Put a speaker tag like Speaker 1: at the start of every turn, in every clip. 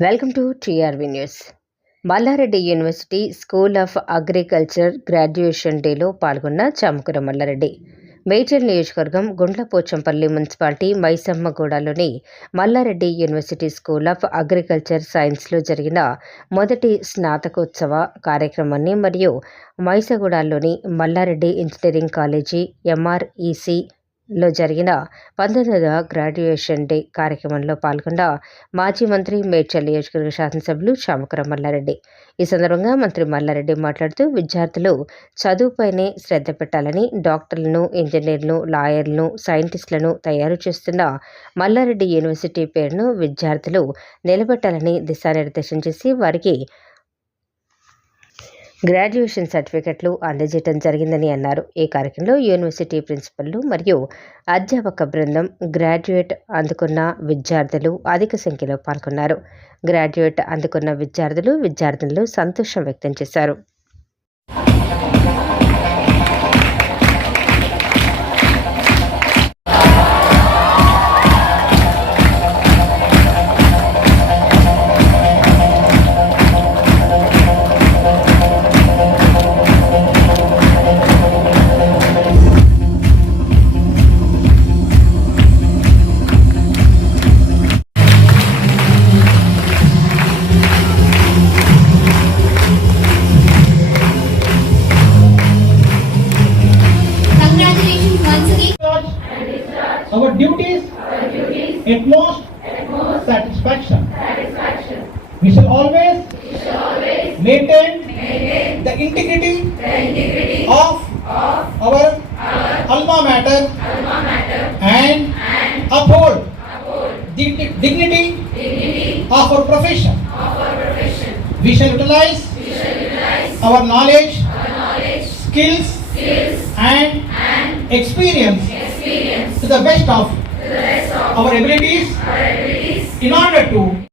Speaker 1: Welcome to TRV news. Malla Reddy university school of agriculture graduation డేలో పాల్గొన్న చామకుర మల్లారెడ్డి. మేజర్ నియోజకవర్గం Gundlapochampally municipality మైసమ్మగూడలోని Malla Reddy university school of agriculture సైన్స్లో జరిగిన మొదటి స్నాతకోత్సవ కార్యక్రమాన్ని మరియు మైసగూడలోని మల్లారెడ్డి ఇంజనీరింగ్ కాలేజీ ఎంఆర్ఈసి లో జరిగిన పంతొమ్మిదవ గ్రాడ్యుయేషన్ డే కార్యక్రమంలో పాల్గొన్న మాజీ మంత్రి మేడ్చల్ నియోజకవర్గ శాసనసభ్యులు చామకుర మల్లారెడ్డి. ఈ సందర్భంగా మంత్రి మల్లారెడ్డి మాట్లాడుతూ విద్యార్థులు చదువుపైనే శ్రద్ధ పెట్టాలని డాక్టర్లను ఇంజనీర్లను లాయర్లను సైంటిస్టులను తయారు చేస్తున్న మల్లారెడ్డి యూనివర్సిటీ పేరును విద్యార్థులు నిలబెట్టాలని దిశానిర్దేశం చేసి వారికి గ్రాడ్యుయేషన్ సర్టిఫికెట్లు అందజేయడం జరిగిందని అన్నారు. ఈ కార్యక్రమంలో యూనివర్సిటీ ప్రిన్సిపల్లు మరియు అధ్యాపక బృందం గ్రాడ్యుయేట్ అందుకున్న విద్యార్థులు అధిక సంఖ్యలో పాల్గొన్నారు. గ్రాడ్యుయేట్ అందుకున్న విద్యార్థులు విద్యార్థినులు సంతోషం వ్యక్తం చేశారు.
Speaker 2: We shall always, we shall always maintain, maintain the integrity, the integrity of, of our, our alma mater, alma mater and, and uphold, uphold the dignity, dignity of, our profession. of our profession. We shall utilize, we shall utilize our, knowledge, our knowledge, skills, skills and, and experience, experience to the best of, the best of our, abilities, our abilities in order to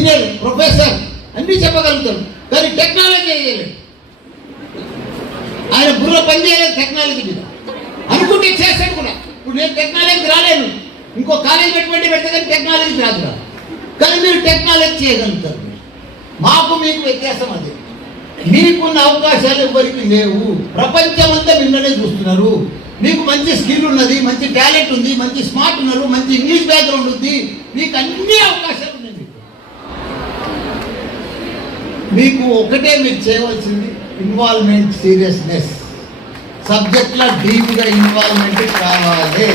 Speaker 3: senior professor అన్ని చెప్పగలుగుతాడు కానీ technology చేయలేదు. ఆయన బుర్ర పని చేయలేదు technology మీద. అనుకుంటే చేస్తాడు కూడా ఇప్పుడు నేను టెక్నాలజీకి రాలేను. ఇంకో కాలేజ్ పెట్టుబడి పెడితే కానీ టెక్నాలజీకి రాదు కానీ మీరు టెక్నాలజీ చేయగలుగుతారు. మాకు మీకు వ్యత్యాసం అది. మీకున్న అవకాశాలు ఎవరికి లేవు. ప్రపంచం అంతా మిమ్మల్ని చూస్తున్నారు. మీకు మంచి స్కిల్ ఉన్నది మంచి టాలెంట్ ఉంది మంచి స్మార్ట్ ఉన్నారు మంచి ఇంగ్లీష్ బ్యాక్గ్రౌండ్ ఉంది. మీకు అన్ని అవకాశాలు ఉన్నాయి. మీకు ఒకటే మీరు చేయవలసింది ఇన్వాల్వ్మెంట్ సీరియస్నెస్ సబ్జెక్ట్లో డీప్గా ఇన్వాల్వ్మెంట్ కావాలి.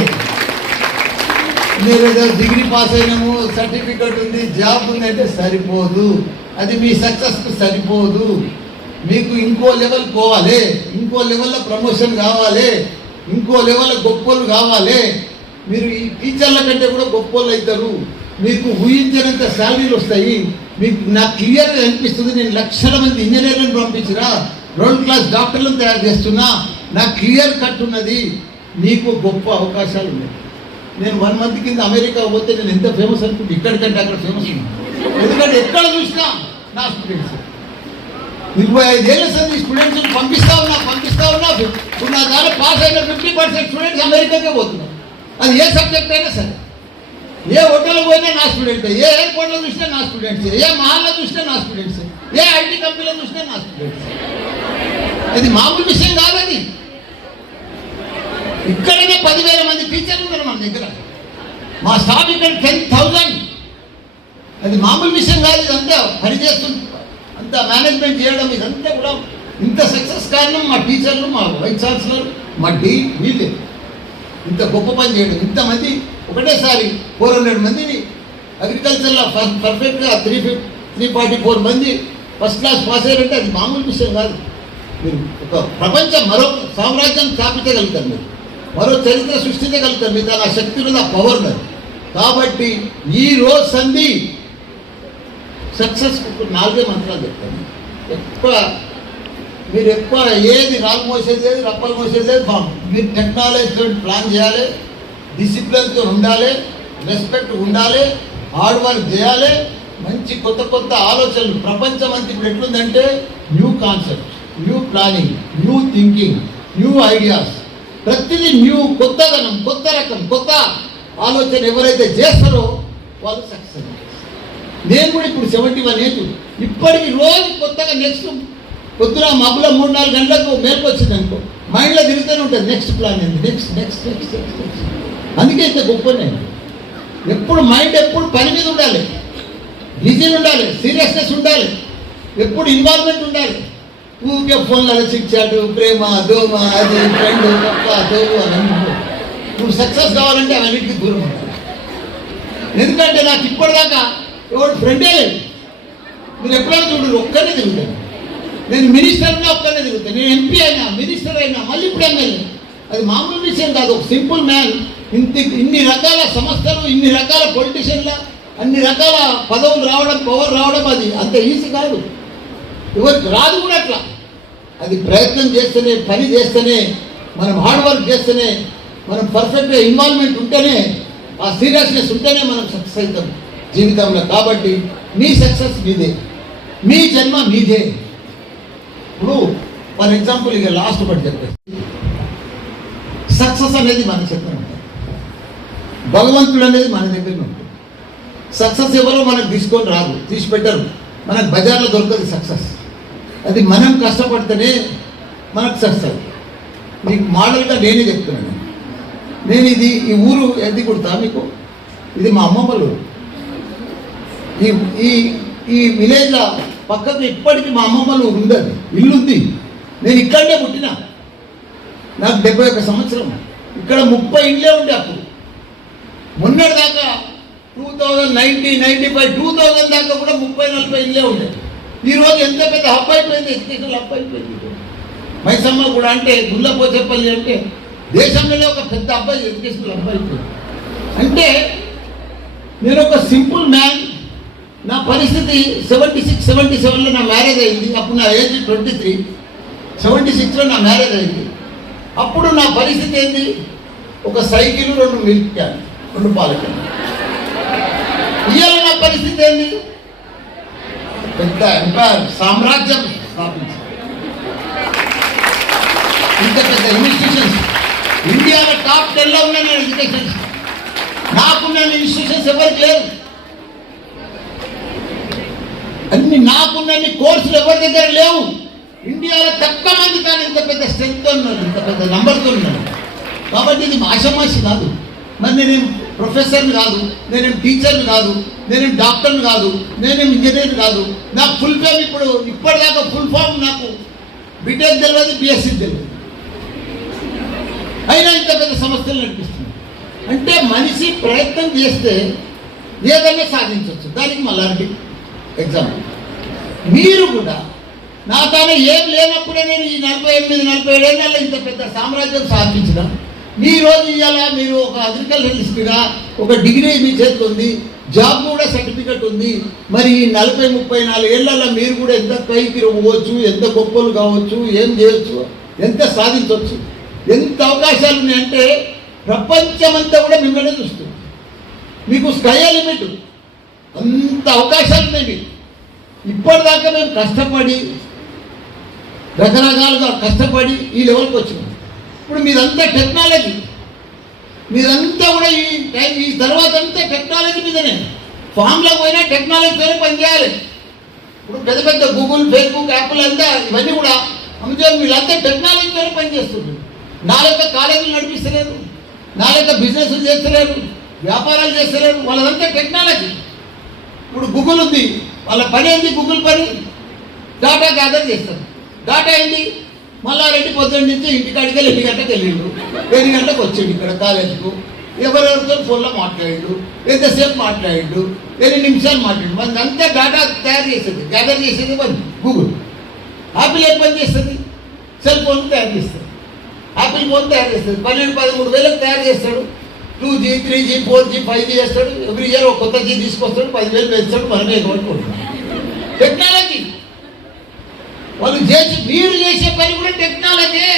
Speaker 3: మీరు ఏదో డిగ్రీ పాస్ అయినాము సర్టిఫికేట్ ఉంది జాబ్ ఉంది అంటే సరిపోదు. అది మీ సక్సెస్కి సరిపోదు. మీకు ఇంకో లెవెల్ పోవాలి. ఇంకో లెవెల్లో ప్రమోషన్ కావాలి ఇంకో లెవెల్లో గొప్పలు కావాలి మీరు ఈ టీచర్ల కంటే కూడా గొప్పోళ్ళు అవుతారు. మీకు ఊహించినంత శాలరీలు వస్తాయి. మీకు నాకు క్లియర్గా అనిపిస్తుంది నేను లక్షల మంది ఇంజనీర్లను పంపించినా రెండు క్లాస్ డాక్టర్లను తయారు చేస్తున్నా నాకు క్లియర్ కట్ ఉన్నది నీకు గొప్ప అవకాశాలు ఉన్నాయి. నేను వన్ మంత్ కింద అమెరికా పోతే నేను ఎంత ఫేమస్ అనుకుంటే? ఇక్కడికంటే అక్కడ ఫేమస్ ఉన్నాను ఎందుకంటే ఎక్కడ చూసినా నా స్టూడెంట్స్ ఇరవై ఐదేళ్ళ సంది స్టూడెంట్స్ పంపిస్తా ఉన్నా పంపిస్తా ఉన్నా ఇప్పుడు నా దాని పాస్ అయిన ఫిఫ్టీ పర్సెంట్ స్టూడెంట్స్ అమెరికాకే పోతున్నారు. అది ఏ సబ్జెక్ట్ అయినా సరే. ఏ హోటల్ పోయినా నా స్టూడెంట్ ఏ ఎయిర్పోర్ట్లో చూసినా నా స్టూడెంట్స్ ఏ మహాల్లో చూసినా నా స్టూడెంట్స్ ఏ ఐటీ కంపెనీలో చూసినా నా స్టూడెంట్స్. అది మామూలు విషయం కాదని ఇక్కడనే పదివేల మంది టీచర్లు ఉన్నారు మన దగ్గర. మా స్టాఫ్ ఇక్కడ టెన్ థౌజండ్. అది మామూలు విషయం కాదు ఇదంతా పనిచేస్తుంది అంత మేనేజ్మెంట్ చేయడం ఇదంతా కూడా ఇంత సక్సెస్ కారణం మా టీచర్లు మా వైస్ ఛాన్సలర్ మా డీ వీళ్ళే. ఇంత గొప్ప పని చేయడం ఇంతమంది ఒకటేసారి ఫోర్ హండ్రెడ్ మందిని అగ్రికల్చర్లో ఫస్ట్ పర్ఫెక్ట్గా three fif three forty four మంది ఫస్ట్ క్లాస్ పాస్ అయ్యారంటే అది మామూలు విషయం కాదు. మీరు ఒక ప్రపంచం మరో సామ్రాజ్యం స్థాపించగలుగుతారు మీరు. మరో చరిత్ర సృష్టించగలుగుతారు దాని ఆ శక్తి ఉన్నది ఆ పవర్ ఉన్నది. కాబట్టి ఈ రోజు సంధి సక్సెస్ నాలుగే మంత్రాలు చెప్తాను ఎక్కువ మీరు ఎక్కువ ఏది రాకు మోసేది లేదు రప్పలు మోసేది లేదు మీరు టెక్నాలజీ ప్లాన్ చేయాలి. డిసిప్లిన్తో ఉండాలి రెస్పెక్ట్ ఉండాలి హార్డ్ వర్క్ చేయాలి. మంచి కొత్త కొత్త ఆలోచనలు. ప్రపంచం అంతా ఇప్పుడు ఎట్లుందంటే new concept new planning new thinking new ideas. ప్రతిదీ న్యూ కొత్తదనం కొత్త రకం కొత్త ఆలోచన ఎవరైతే చేస్తారో వాళ్ళు సక్సెస్ నేను కూడా ఇప్పుడు సెవెంటీ వన్ ఏజ్. ఇప్పటికి రోజు కొత్తగా నెక్స్ట్ పొద్దున మబ్బుల మూడు నాలుగు గంటలకు మేల్కొచ్చింది అనుకో మైండ్లో తిరుగుతూనే ఉంటుంది. నెక్స్ట్ ప్లాన్ ఏంది? Next next next next next అందుకే ఇంత గొప్ప నేను ఎప్పుడు మైండ్ ఎప్పుడు పని మీద ఉండాలి. బిజీ ఉండాలి సీరియస్నెస్ ఉండాలి. ఎప్పుడు ఇన్వాల్వ్మెంట్ ఉండాలి. ఊరికే ఫోన్లలో చిక్చాటు ప్రేమ దోమ అది ఫ్రెండ్ గొప్ప దోము అని నువ్వు సక్సెస్ కావాలంటే అవన్నిటికీ దూరం ఎందుకంటే నాకు ఇప్పటిదాకా ఎవరు ఫ్రెండే లేదు మీరు ఎప్పుడైనా చూడరు ఒక్కనే తిరుగుతాను నేను మినిస్టర్గా ఒక్కనే తిరుగుతాను. నేను ఎంపీ అయినా మినిస్టర్ అయినా మళ్ళీ ఇప్పుడు ఎమ్మెల్యే అది మామూలు విషయం కాదు ఒక సింపుల్ మ్యాన్ ఇంత ఇన్ని రకాల సమస్యలు ఇన్ని రకాల పొలిటీషియన్ల అన్ని రకాల పదవులు రావడం పవర్ రావడం అది. అంత ఈజీ కాదు. ఎవరికి రాదు కూడా అట్లా. అది ప్రయత్నం చేస్తేనే పని చేస్తేనే మనం హార్డ్ వర్క్ చేస్తేనే మనం పర్ఫెక్ట్గా ఇన్వాల్వ్మెంట్ ఉంటేనే ఆ సీరియస్నెస్ ఉంటేనే మనం సక్సెస్ అవుతాం జీవితంలో. కాబట్టి మీ సక్సెస్ మీదే. మీ జన్మ మీదే. ఇప్పుడు ఫర్ ఎగ్జాంపుల్ ఇక లాస్ట్ ఒకటి చెప్పేసి సక్సెస్ అనేది మన చెప్పాను భగవంతుడు అనేది మన దగ్గర ఉంటుంది. సక్సెస్ ఎవరో మనకు తీసుకొని రాదు తీసి పెట్టరు మనకు బజార్లో దొరకదు సక్సెస్ అది మనం కష్టపడితేనే మనకు సక్సెస్ నీకు మోడల్గా నేనే చెప్తున్నాను నేను. ఇది ఈ ఊరు ఎది కుడతా మీకు? ఇది మా అమ్మమ్మల వాళ్ళు ఈ ఈ ఈ విలేజ్లో పక్కకు ఇప్పటికీ మా అమ్మమ్మలు ఊరు ఉంది అది. ఇల్లు ఉంది నేను ఇక్కడనే పుట్టిన. నాకు డెబ్బై ఒక సంవత్సరం. ఇక్కడ ముప్పై ఇండ్లే ఉండే అప్పుడు. మొన్నటి దాకా two thousand ninety ninety five two thousand దాకా కూడా ముప్పై నలభై ఇల్లే ఉండే. ఈరోజు ఎంత పెద్ద హబ్ అయిపోయింది ఎడ్యుకేషన్ హబ్ అయిపోయింది మైసమ్మ కూడా అంటే గుల్లపోచేపల్లి అంటే దేశంలోనే ఒక పెద్ద అబ్బాయి ఎడ్యుకేషన్ హబ్ అయిపోయింది. అంటే నేను ఒక సింపుల్ మ్యాన్ నా పరిస్థితి సెవెంటీ సిక్స్ సెవెంటీ సెవెన్లో నా మ్యారేజ్ అయింది. అప్పుడు నా ఏజ్ ట్వంటీ త్రీ సెవెంటీ సిక్స్లో నా మ్యారేజ్ అయింది. అప్పుడు నా పరిస్థితి ఏంది? ఒక సైకిల్ రెండు మిల్క్ క్యాన్ రెండు పాల క్యాన్ ఇవాళ పరిస్థితి ఏంది? పెద్ద ఎంపైర్ సామ్రాజ్యం స్థాపించారు ఇంత పెద్ద ఇన్స్టిట్యూషన్స్ ఇండియాలో టాప్ టెన్లో ఉన్నాయి నేను ఎడ్యుకేషన్స్ నాకున్న ఇన్స్టిట్యూషన్స్ ఎవరికి లేవు. అన్ని నాకున్నన్ని కోర్సులు ఎవరి దగ్గర లేవు? ఇండియాలో తక్కువ మంది కానీ ఇంత పెద్ద స్ట్రెంగ్త్ ఉన్నారు ఇంత పెద్ద నంబర్తో ఉన్నారు. కాబట్టి ఇది ఆషమాషి కాదు. మరి నేను ప్రొఫెసర్ని కాదు నేనేం టీచర్ని కాదు నేనేం డాక్టర్ని కాదు నేనేం ఇంజనీర్ కాదు. నాకు ఫుల్ ఫామ్ ఇప్పుడు ఇప్పటిదాకా ఫుల్ ఫామ్ నాకు బీటెక్ తెలియదు బిఎస్సీ తెలియదు అయినా ఇంత పెద్ద సమస్యలు నడిపిస్తుంది అంటే మనిషి ప్రయత్నం చేస్తే ఏదైనా సాధించవచ్చు. దానికి మళ్ళీ ఎగ్జాంపుల్ మీరు కూడా నా తాను ఏం లేనప్పుడే నేను ఈ నలభై ఎనిమిది నలభై ఏడేళ్ళ ఇంత పెద్ద సామ్రాజ్యం సాధించిన రోజు ఇవాళ మీరు ఒక అగ్రికల్చరలిస్ట్గా ఒక డిగ్రీ మీ చేతిలో ఉంది జాబ్ కూడా సర్టిఫికెట్ ఉంది. మరి నలభై ముప్పై నాలుగేళ్ళలో మీరు కూడా ఎంత పైకి పోవచ్చు ఎంత గొప్పలు కావచ్చు ఏం చేయొచ్చు ఎంత సాధించవచ్చు ఎంత అవకాశాలు ఉన్నాయంటే ప్రపంచమంతా కూడా మిమ్మల్ని చూస్తుంది. మీకు స్కై లిమిట్ అంత అవకాశాలు ఉన్నాయి మీకు. ఇప్పటిదాకా మేము కష్టపడి రకరకాలుగా కష్టపడి ఈ లెవెల్కి వచ్చినాం. ఇప్పుడు మీదంతా టెక్నాలజీ మీదంతా కూడా ఈ టైం ఈ తర్వాత అంతా టెక్నాలజీ మీదనే. ఫామ్లో పోయినా టెక్నాలజీతోనే పనిచేయాలి. ఇప్పుడు పెద్ద పెద్ద గూగుల్ ఫేస్బుక్ యాప్లు అంతా ఇవన్నీ కూడా అమెజాన్ వీళ్ళంతా టెక్నాలజీతోనే పనిచేస్తుంది. నా యొక్క కాలేజీలు నడిపిస్తలేదు నా యొక్క బిజినెస్ చేస్తలేరు. వ్యాపారాలు చేస్తలేరు. వాళ్ళదంతా టెక్నాలజీ ఇప్పుడు గూగుల్ ఉంది. వాళ్ళ పని ఏంది? గూగుల్ పని. డాటా గ్యాదర్ చేస్తారు. డాటా ఏంటి మల్లారెడ్డి పొద్దున్న నుంచి ఇంటికాడికి వెళ్ళి ఎన్ని గంటలకు వెళ్ళిండు? ఎన్ని గంటలకు వచ్చిండు ఇక్కడ కాలేజీకు? ఎవరెవరితో ఫోన్లో మాట్లాడిండు? ఎంతసేపు మాట్లాడిండు? ఎన్ని నిమిషాలు మాట్లాడు మన అంతా డేటా తయారు చేసేది. గ్యాదర్ చేసేది మన గూగుల్ యాపిల్ ఏం పని చేస్తుంది? సెల్ ఫోన్ తయారు చేస్తుంది. యాపిల్ ఫోన్ తయారు చేస్తుంది. పన్నెండు పదమూడు వేలకు తయారు చేస్తాడు. Two G three G four G five G చేస్తాడు. ఎవ్రీ ఇయర్ ఒక కొత్త జీ తీసుకొస్తాడు. పదివేలు పెంచుతాడు. మనమే కొట్టుకుంటాం టెక్నాలజీ వాళ్ళు చేసి పని కూడా టెక్నాలజీ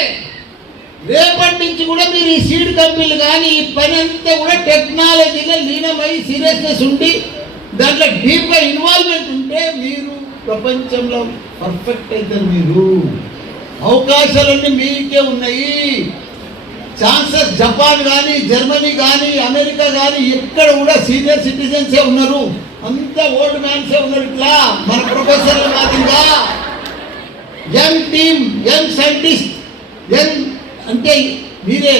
Speaker 3: రేపటి నుంచి కూడా మీరు ఈ సీడ్ కంపెనీలు కానీ ఈ పని అంతా కూడా టెక్నాలజీలో లీనమై సీరియస్నెస్ ఉండి దాంట్లో డీప్గా ఇన్వాల్వ్మెంట్ ఉంటే మీరు ప్రపంచంలో పర్ఫెక్ట్ అవుతారు మీరు. అవకాశాలన్నీ మీకే ఉన్నాయి. ఛాన్సెస్ జపాన్ కానీ జర్మనీ కానీ అమెరికా కానీ ఎక్కడ కూడా సీనియర్ సిటిజన్సే ఉన్నారు. అంత ఓల్డ్ మ్యాన్సే ఉన్నారు ఇట్లా. మన ప్రొఫెసర్ల మాదిరిగా. Young team young scientist young అంటే మీరే